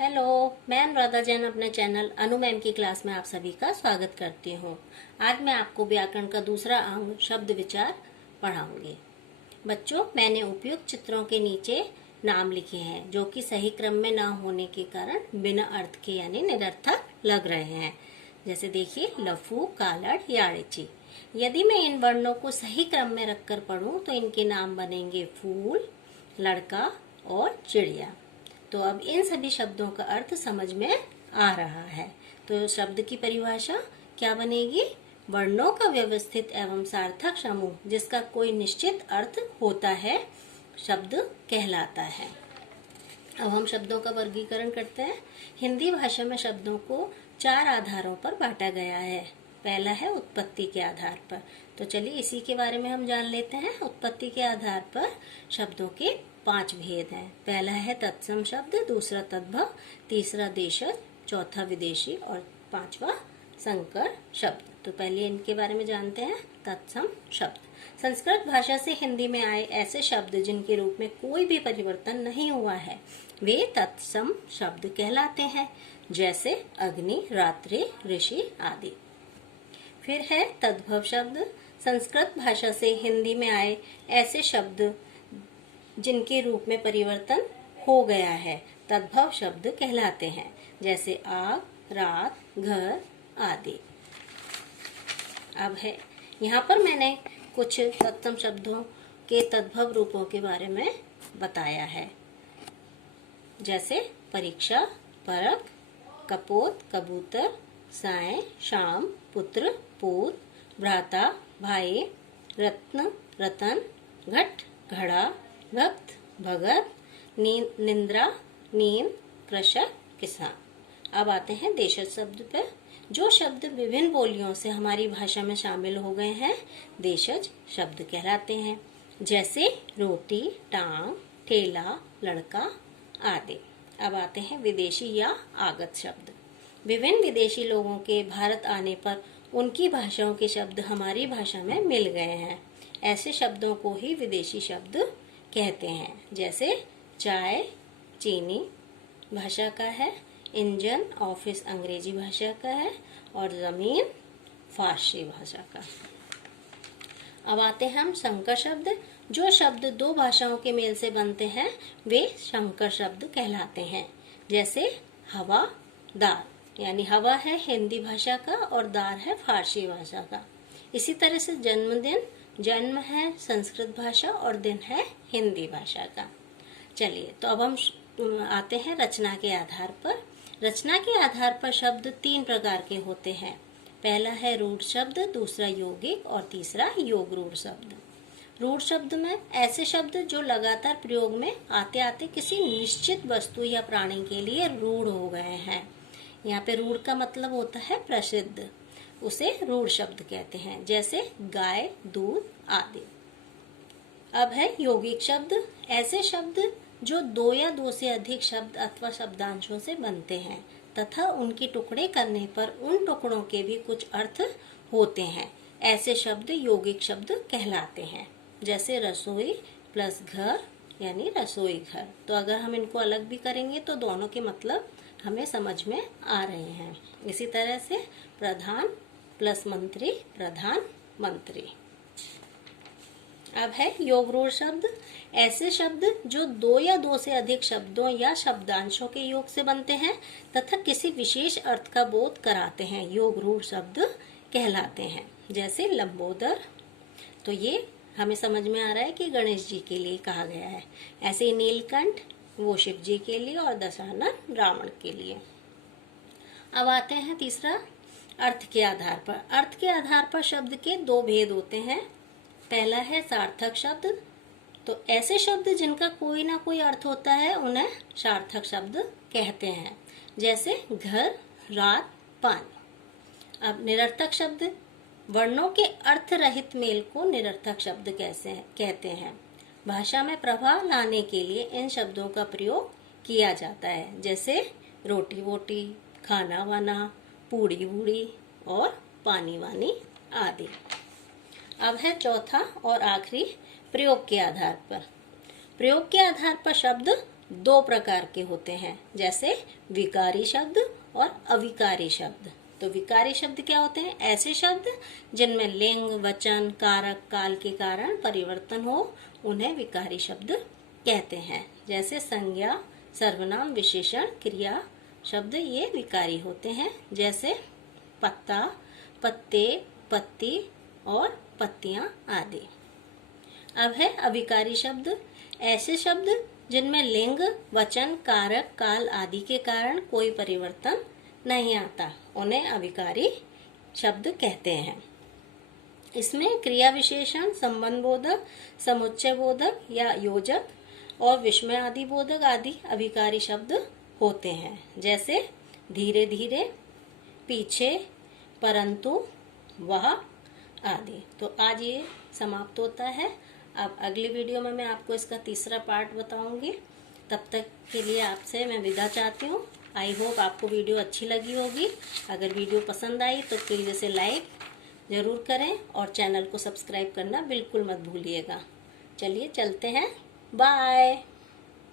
Hello, मैं अनुराधा जैन अपने channel अनु ma'am की क्लास में आप सभी का स्वागत करती हूँ। आज मैं आपको व्याकरण का दूसरा अंग शब्द विचार पढ़ाऊंगी। बच्चों, मैंने उपयुक्त चित्रों के नीचे नाम लिखे हैं जो कि सही क्रम में न होने के कारण बिना अर्थ के यानी निरर्थक लग रहे हैं। जैसे देखिए, लफू, कालड़, याड़ेची। यदि मैं इन वर्णों को सही क्रम में रखकर पढ़ूं तो इनके नाम बनेंगे फूल, लड़का और चिड़िया। तो अब इन सभी शब्दों का अर्थ समझ में आ रहा है। तो शब्द की परिभाषा क्या बनेगी? वर्णों का व्यवस्थित एवं सार्थक समूह जिसका कोई निश्चित अर्थ होता है शब्द कहलाता है। अब हम शब्दों का वर्गीकरण करते हैं। हिंदी भाषा में शब्दों को 4 आधारों पर बांटा गया है। पहला है उत्पत्ति के आधार पर। तो चलिए इसी के बारे में हम जान लेते हैं। उत्पत्ति के आधार पर शब्दों के 5 भेद हैं। पहला है तत्सम शब्द, दूसरा तद्भव, तीसरा देशज, चौथा विदेशी और 5वां संकर शब्द। तो पहले इनके बारे में जानते हैं। तत्सम शब्द संस्कृत भाषा से हिंदी में आए ऐसे शब्द जिनके रूप में कोई भी परिवर्तन नहीं हुआ है वे तत्सम शब्द कहलाते हैं, जैसे अग्नि, रात्रि, ऋषि आदि। फिर है तद्भव शब्द। संस्कृत भाषा से हिंदी में आए ऐसे शब्द जिनके रूप में परिवर्तन हो गया है तद्भव शब्द कहलाते हैं, जैसे आग, रात, घर आदि। अब है यहाँ पर मैंने कुछ तत्सम शब्दों के तद्भव रूपों के बारे में बताया है, जैसे परीक्षा, परख, कपोत, कबूतर, साय, शाम, पुत्र, पूत, भ्राता, भाई, रत्न, रतन, घट, घड़ा, भक्त, भगत, निंद्रा, नींद, कृषक, किसान। अब आते हैं देशज शब्द पे। जो शब्द विभिन्न बोलियों से हमारी भाषा में शामिल हो गए हैं देशज शब्द कहलाते हैं, जैसे रोटी, टांग, ठेला, लड़का आदि। अब आते हैं विदेशी या आगत शब्द। विभिन्न विदेशी लोगों के भारत आने पर उनकी भाषाओं के शब्द हमारी भाषा में मिल गए हैं। ऐसे शब्दों को ही विदेशी शब्द कहते हैं, जैसे चाय चीनी भाषा का है, इंजन ऑफिस अंग्रेजी भाषा का है और जमीन फारसी भाषा का। अब आते हैं हम संकर शब्द। जो शब्द 2 भाषाओं के मेल से बनते हैं वे संकर शब्द कहलाते हैं, जैसे हवा, दार। यानी हवा है हिंदी भाषा का और दार है फारसी भाषा का। इसी तरह से जन्मदिन, जन्म है संस्कृत भाषा और दिन है हिंदी भाषा का। चलिए तो अब हम आते हैं रचना के आधार पर। रचना के आधार पर शब्द 3 प्रकार के होते हैं। पहला है रूढ़ शब्द, दूसरा यौगिक और तीसरा योग रूढ़ शब्द। रूढ़ शब्द में ऐसे शब्द जो लगातार प्रयोग में आते आते किसी निश्चित वस्तु या प्राणी के लिए रूढ़ हो गए हैं। यहाँ पे रूढ़ का मतलब होता है प्रसिद्ध, उसे रूढ़ शब्द कहते हैं, जैसे गाय, दूध आदि। अब है यौगिक शब्द। ऐसे शब्द जो 2 या 2 से अधिक शब्द अथवा शब्दांशों से बनते हैं तथा उनके टुकड़े करने पर उन टुकड़ों के भी कुछ अर्थ होते हैं, ऐसे शब्द यौगिक शब्द कहलाते हैं, जैसे रसोई प्लस घर यानी रसोई घर। तो अगर हम इनको अलग भी करेंगे तो दोनों के मतलब हमें समझ में आ रहे हैं। इसी तरह से प्रधान प्लस मंत्री, प्रधान मंत्री। अब है योग रूढ़ शब्द। ऐसे शब्द जो 2 या 2 से अधिक शब्दों या शब्दांशों के योग से बनते हैं तथा किसी विशेष अर्थ का बोध कराते हैं, योग रूढ़ शब्द कहलाते हैं, जैसे लंबोदर। तो ये हमें समझ में आ रहा है कि गणेश जी के लिए कहा गया है। ऐसे ही नीलकंठ वो शिव जी के लिए और दशानन रावण के लिए। अब आते हैं तीसरा अर्थ के आधार पर। अर्थ के आधार पर शब्द के 2 भेद होते हैं। पहला है सार्थक शब्द। तो ऐसे शब्द जिनका कोई ना कोई अर्थ होता है उन्हें सार्थक शब्द कहते हैं, जैसे घर, रात, पानी। अब निरर्थक शब्द। वर्णों के अर्थ रहित मेल को निरर्थक शब्द कहते हैं। भाषा में प्रभाव लाने के लिए इन शब्दों का प्रयोग किया जाता है, जैसे रोटी वोटी, खाना वाना, पूड़ी वूड़ी और पानी वानी आदि। अब है चौथा और आखिरी प्रयोग के आधार पर। प्रयोग के आधार पर शब्द दो प्रकार के होते हैं, जैसे विकारी शब्द और अविकारी शब्द। तो विकारी शब्द क्या होते हैं? ऐसे शब्द जिनमें लिंग, वचन, कारक, काल के कारण परिवर्तन हो, उन्हें विकारी शब्द कहते हैं। जैसे संज्ञा, सर्वनाम, विशेषण, क्रिया शब्द ये विकारी होते हैं, जैसे पत्ता, पत्ते, पत्ती और पत्तियां आदि। अब है अविकारी शब्द। ऐसे शब्द जिनमें लिंग, वचन, कारक, काल आदि के कारण कोई परिवर्तन नहीं आता, उन्हें अविकारी शब्द कहते हैं। इसमें क्रिया विशेषण, संबंध बोधक, समुच्चय बोधक या योजक और विस्मय आदि बोधक आदि अविकारी शब्द होते हैं, जैसे धीरे धीरे, पीछे, परंतु, वह आदि। तो आज ये समाप्त होता है। अब अगली वीडियो में मैं आपको इसका तीसरा पार्ट बताऊंगी। तब तक के लिए आपसे मैं विदा चाहती हूँ। आई होप आपको वीडियो अच्छी लगी होगी। अगर वीडियो पसंद आई तो प्लीज़ इसे लाइक ज़रूर करें और चैनल को सब्सक्राइब करना बिल्कुल मत भूलिएगा। चलिए चलते हैं, बाय।